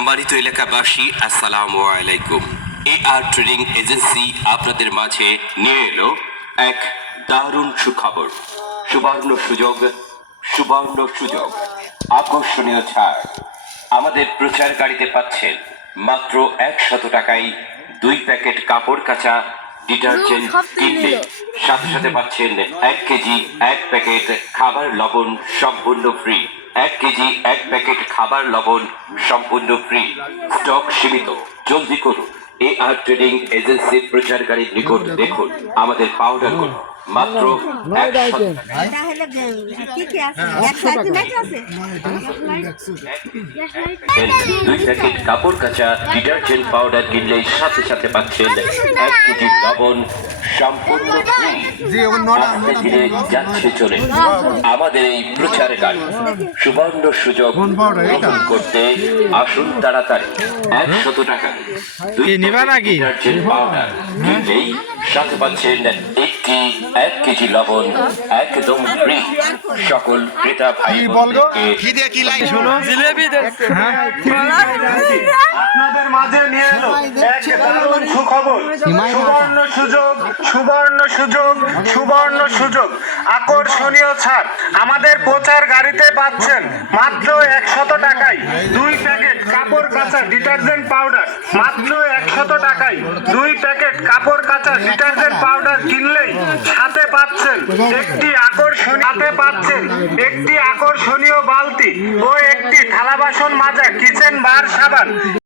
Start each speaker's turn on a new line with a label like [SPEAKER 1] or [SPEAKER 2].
[SPEAKER 1] সম্মানিত এলাকাবাসী আসসালামু আলাইকুম। এ আর ট্রেনিং এজেন্সি আপনাদের মাঝে নিয়ে এলো এক দারুণ সুখবর। সুবর্ণ সুযোগ সুবর্ণ সুযোগ আকর্ষণীয় ছাড়। আমাদের প্রচার গাড়িতে পাচ্ছেন মাত্র একশত টাকায় দুই প্যাকেট কাপড় কাচা ডিটারজেন্ট কিনলে সাথে সাথে পাচ্ছেন এক কেজি এক প্যাকেট খাবার লবণ সম্পূর্ণ ফ্রি। এক কেজি, এক প্যাকেট খাবার লবণ সম্পূর্ণ ফ্রি স্টক সীমিত। জলদি করুন। এ আর ট্রেডিং এজেন্সির প্রচারকারীর নিকট দেখুন। আমাদের পাউডারগুলো মাত্র একশো
[SPEAKER 2] তাহলে কি কি আছে? এক সাইড ম্যাচ আছে?
[SPEAKER 1] দুই প্যাকেট কাপড় কাচা ডিটারজেন্ট পাউডার কিনলে সাথে সাথে পাচ্ছেন এক কেজি লবণ সম্পূর্ণ ধীরে যাচ্ছে চলে। আমাদের এই প্রচার গান। সুবর্ণ সুযোগ গ্রহণ করতে আসুন তাড়াতাড়ি। একশত টাকা। দুই
[SPEAKER 3] কি নিবা নাকি?
[SPEAKER 1] ডিটারজেন্ট পাউডার কিনলেই সাথে পাচ্ছেন এক কেজি লবণ একদম ফ্রি সকল ক্রেতা ভাই বোনদেরকে
[SPEAKER 4] আপনাদের মাঝে নিয়ে এলো এক দারুণ সুখবর। সুবর্ণ সুযোগ সুবর্ণ সুযোগ সুবর্ণ সুযোগ। আকর্ষণীয় ছাড়। আমাদের প্রচার গাড়িতে পাচ্ছেন মাত্র একশত টাকায়। দুই প্যাকেট কাপড় কাঁচা ডিটারজেন্ট পাউডার, মাত্র একশত টাকায়। দুই প্যাকেট কাপড় কাঁচা ডিটারজেন্ট পাউডার কিনলেই সাথে পাচ্ছেন। একটি আকর্ষণ সাথে পাচ্ছেন। একটি আকর্ষণীয় বালতি ও একটি থালা বাসন মাজা, কিচেন বার, সাবান।